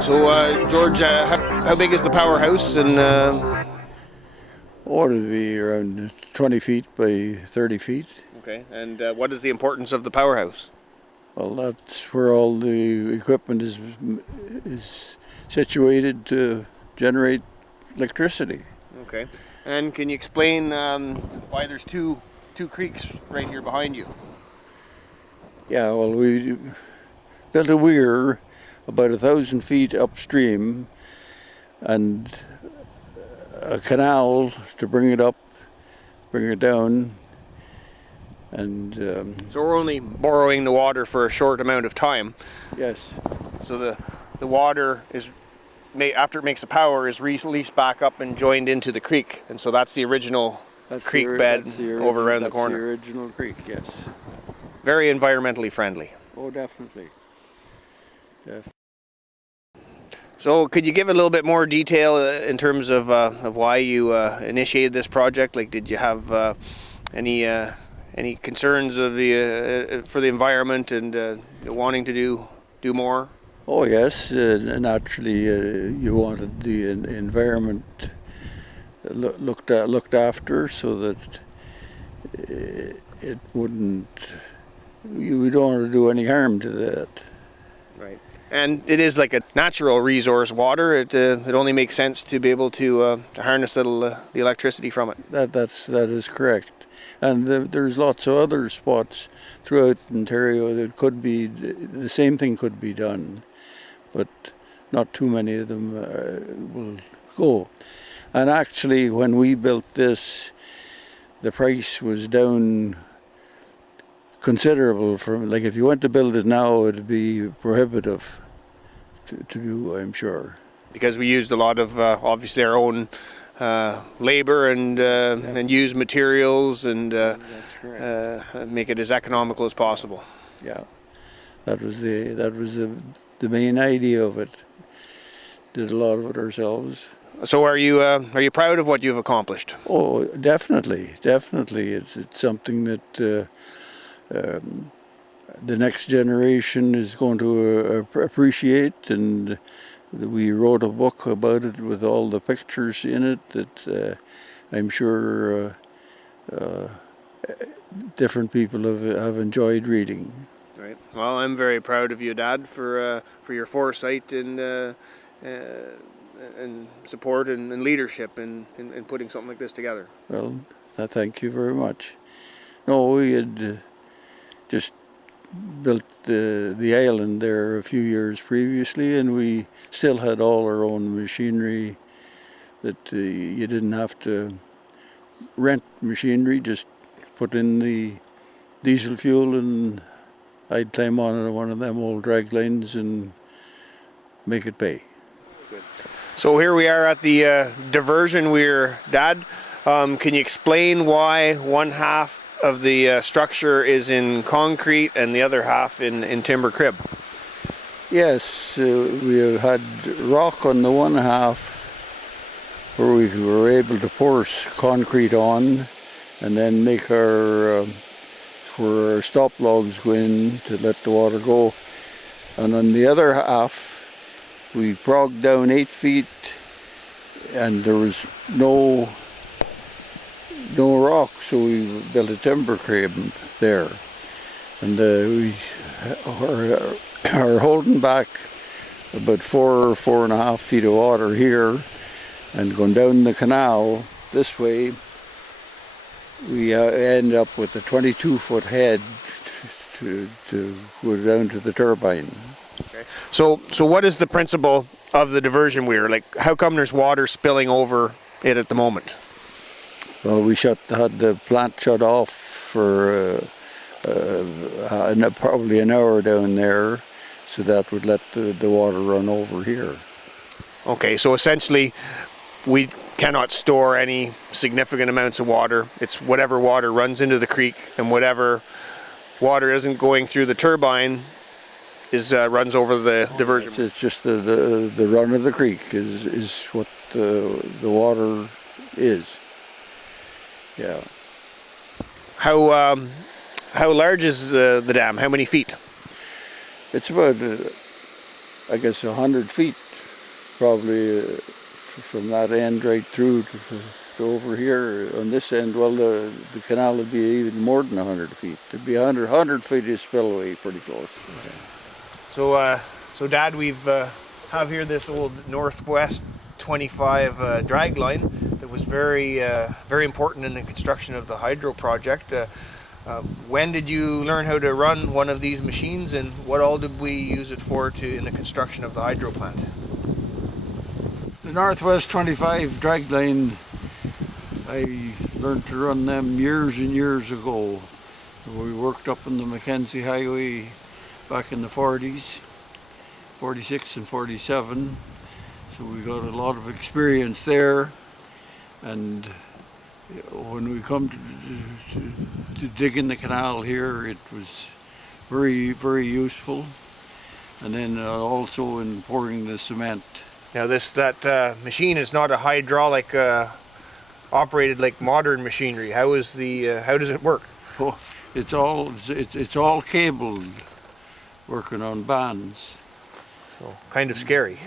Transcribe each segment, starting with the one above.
So, George, how big is the powerhouse? And ought to be around 20 feet by 30 feet. okay, and what is the importance of the powerhouse? Well, that's where all the equipment is situated to generate electricity. Okay, and can you explain why there's two creeks right here behind you? Yeah, well, we built a weir about 1,000 feet upstream and a canal to bring it up, bring it down, and so we're only borrowing the water for a short amount of time. yes. So the water is, after it makes the power, is released back up and joined into the creek, and so that's the original creek bed over around the corner. That's the original creek, yes. Very environmentally friendly. Oh, definitely. So could you give a little bit more detail in terms of why you initiated this project? Like, did you have any concerns of for the environment and wanting to do more? Oh yes, naturally you wanted the environment looked after so that it wouldn't. We don't want to do any harm to that. Right. And it is like a natural resource, water. It only makes sense to be able to harness the electricity from it. That is correct. And there's lots of other spots throughout Ontario that could be, the same thing could be done, but not too many of them will go. And actually, when we built this, the price was down considerable. From, like, if you went to build it now, it'd be prohibitive to do, I'm sure. Because we used a lot of obviously our own labor and use materials and make it as economical as possible. Yeah, that was the main idea of it. Did a lot of it ourselves. So are you proud of what you've accomplished? Oh, definitely. It's something that the next generation is going to appreciate, and we wrote a book about it with all the pictures in it that I'm sure different people have enjoyed reading. Right. Well, I'm very proud of you, Dad, for your foresight and support and leadership in putting something like this together. Well, thank you very much. No, we had just built the island there a few years previously, and we still had all our own machinery that you didn't have to rent machinery, just put in the diesel fuel and I'd climb on one of them old draglines and make it pay. Good. So here we are at the diversion weir. Dad, can you explain why one half of the structure is in concrete and the other half in timber crib? Yes, we have had rock on the one half where we were able to pour concrete on and then make where our stop logs go in to let the water go. And on the other half, we progged down 8 feet and there was no rock, so we built a timber crib there. And we are holding back about 4.5 feet of water here, and going down the canal this way, we end up with a 22-foot head to go down to the turbine. Okay. So what is the principle of the diversion weir? Like, how come there's water spilling over it at the moment? Well, we had the plant shut off for probably an hour down there, so that would let the water run over here. Okay, so essentially we cannot store any significant amounts of water. It's whatever water runs into the creek, and whatever water isn't going through the turbine runs over the diversion. It's just the run of the creek is what the water is. Yeah. How How large is the dam? How many feet? It's about, I guess, 100 feet, probably, from that end right through to over here on this end. Well, the canal would be even more than 100 feet. It'd be 100 feet of spillway, pretty close. So Dad, we've have here this old Northwest 25 dragline that was very important in the construction of the hydro project. When did you learn how to run one of these machines, and what all did we use it for in the construction of the hydro plant? The Northwest 25 dragline, I learned to run them years and years ago. We worked up on the Mackenzie Highway back in the 40s, 46 and 47. So we got a lot of experience there. And when we come to dig in the canal here, it was very, very useful. And then also in pouring the cement. Now that machine is not a hydraulic operated like modern machinery. How does it work? Oh, it's all cabled, working on bands. So kind of scary.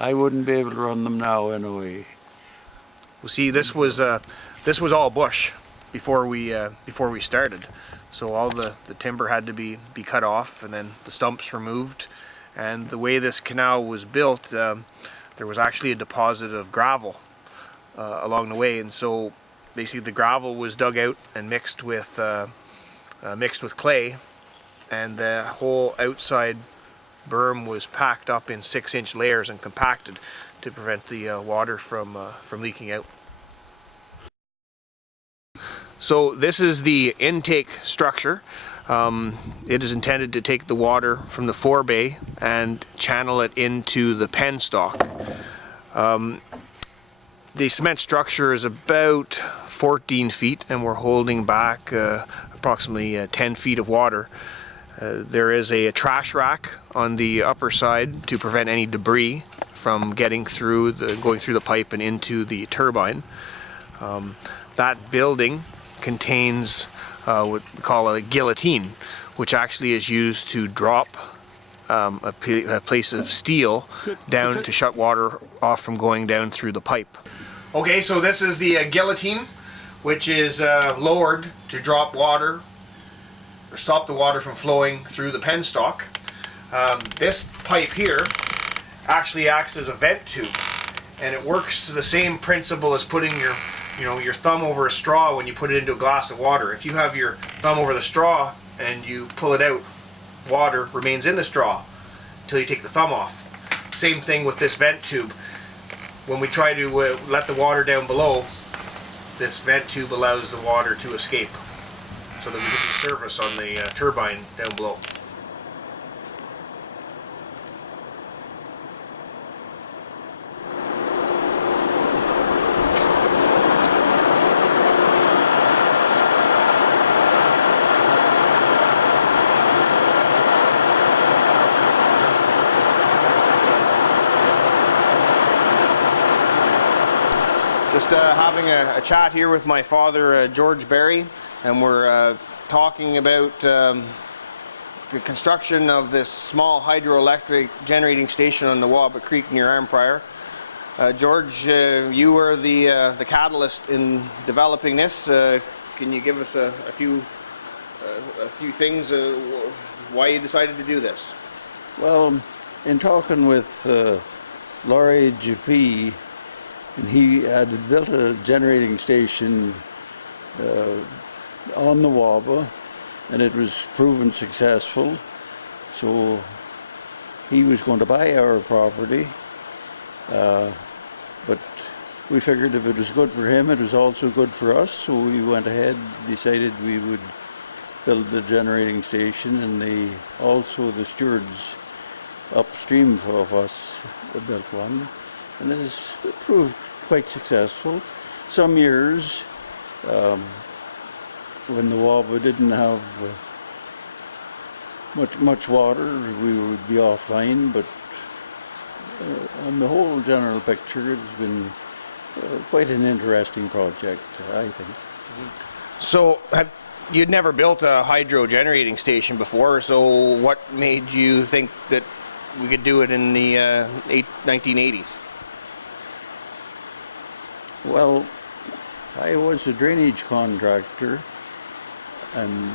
I wouldn't be able to run them now anyway. Well, see, this was all bush before we started. So all the timber had to be cut off, and then the stumps removed. And the way this canal was built, there was actually a deposit of gravel along the way, and so basically the gravel was dug out and mixed with clay, and the whole outside berm was packed up in 6-inch layers and compacted to prevent the water from leaking out. So this is the intake structure. It is intended to take the water from the forebay and channel it into the penstock. The cement structure is about 14 feet, and we're holding back approximately 10 feet of water. There is a trash rack on the upper side to prevent any debris from going through the pipe and into the turbine. That building contains what we call a guillotine, which actually is used to drop a piece of steel down to shut water off from going down through the pipe. Okay, so this is the guillotine, which is lowered to drop water or stop the water from flowing through the penstock. This pipe here actually acts as a vent tube, and it works the same principle as putting your thumb over a straw when you put it into a glass of water. If you have your thumb over the straw and you pull it out, water remains in the straw until you take the thumb off. Same thing with this vent tube. When we try to let the water down below, this vent tube allows the water to escape so that we get the service on the turbine down below. Just having a chat here with my father, George Barrie, and we're talking about the construction of this small hydroelectric generating station on the Waba Creek near Arnprior. George, you were the catalyst in developing this. Can you give us a few things why you decided to do this? Well, in talking with Laurie GP, and he had built a generating station on the Waba, and it was proven successful. So he was going to buy our property, but we figured if it was good for him, it was also good for us. So we went ahead, decided we would build the generating station, and the stewards upstream of us built one. And it has proved quite successful. Some years, when the Waba didn't have much water, we would be offline, but on the whole general picture, it's been quite an interesting project, I think. So, You'd never built a hydro generating station before, so what made you think that we could do it in the 1980s? Well, I was a drainage contractor and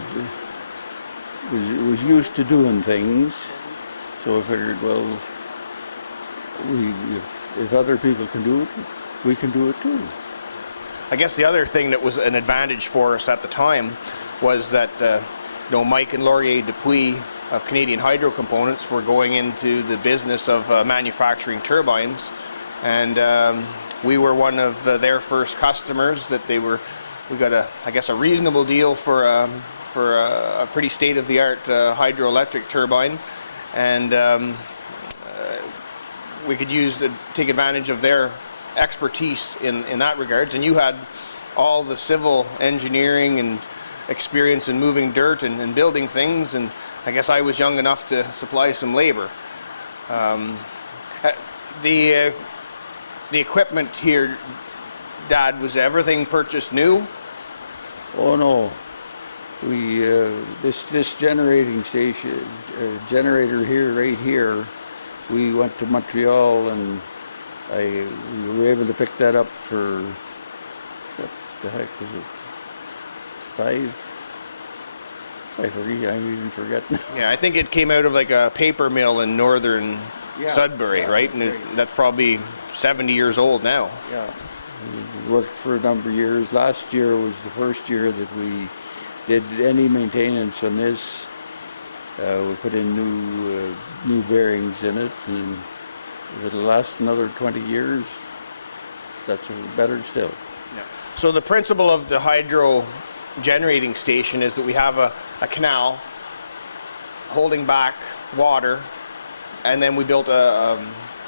was used to doing things, so I figured, well, if other people can do it, we can do it too. I guess the other thing that was an advantage for us at the time was that Mike and Laurier Dupuis of Canadian Hydro Components were going into the business of manufacturing turbines, and we were one of their first customers. That we got a reasonable deal for a pretty state-of-the-art hydroelectric turbine, and we could take advantage of their expertise in that regards. And you had all the civil engineering and experience in moving dirt and building things, and I guess I was young enough to supply some labor. The equipment here, Dad, was everything purchased new? Oh no, we this generating station generator here, right here, we went to Montreal and we were able to pick that up for, what the heck was it? I'm even forgetting. Yeah, I think it came out of like a paper mill in northern Sudbury, yeah, right? And that's probably 70 years old now. Yeah, we worked for a number of years. Last year was the first year that we did any maintenance on this. We put in new bearings in it, and if it'll last another 20 years, that's better still. Yeah. So the principle of the hydro generating station is that we have a canal holding back water, and then we built a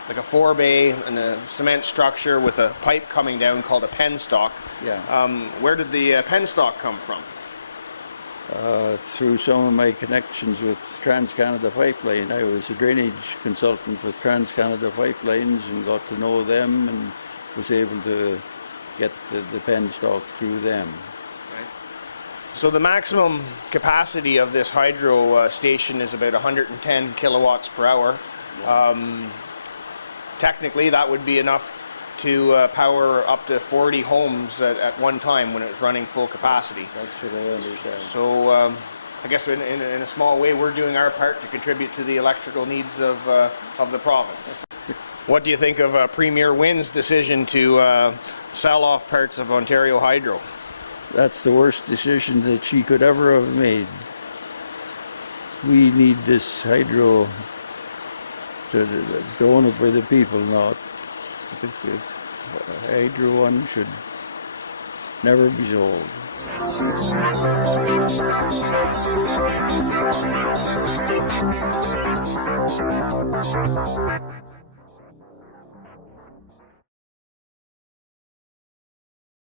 4-bay and a cement structure with a pipe coming down called a penstock. Yeah. Where did the penstock come from? Through some of my connections with Trans-Canada Pipeline. I was a drainage consultant with Trans-Canada Pipelines and got to know them and was able to get the penstock through them. So the maximum capacity of this hydro station is about 110 kilowatts per hour. Technically, that would be enough to power up to 40 homes at one time when it was running full capacity. That's what I understand. So I guess in a small way, we're doing our part to contribute to the electrical needs of the province. What do you think of Premier Wynn's decision to sell off parts of Ontario Hydro? That's the worst decision that she could ever have made. We need this hydro to own it by the people, not. This hydro one should never be sold.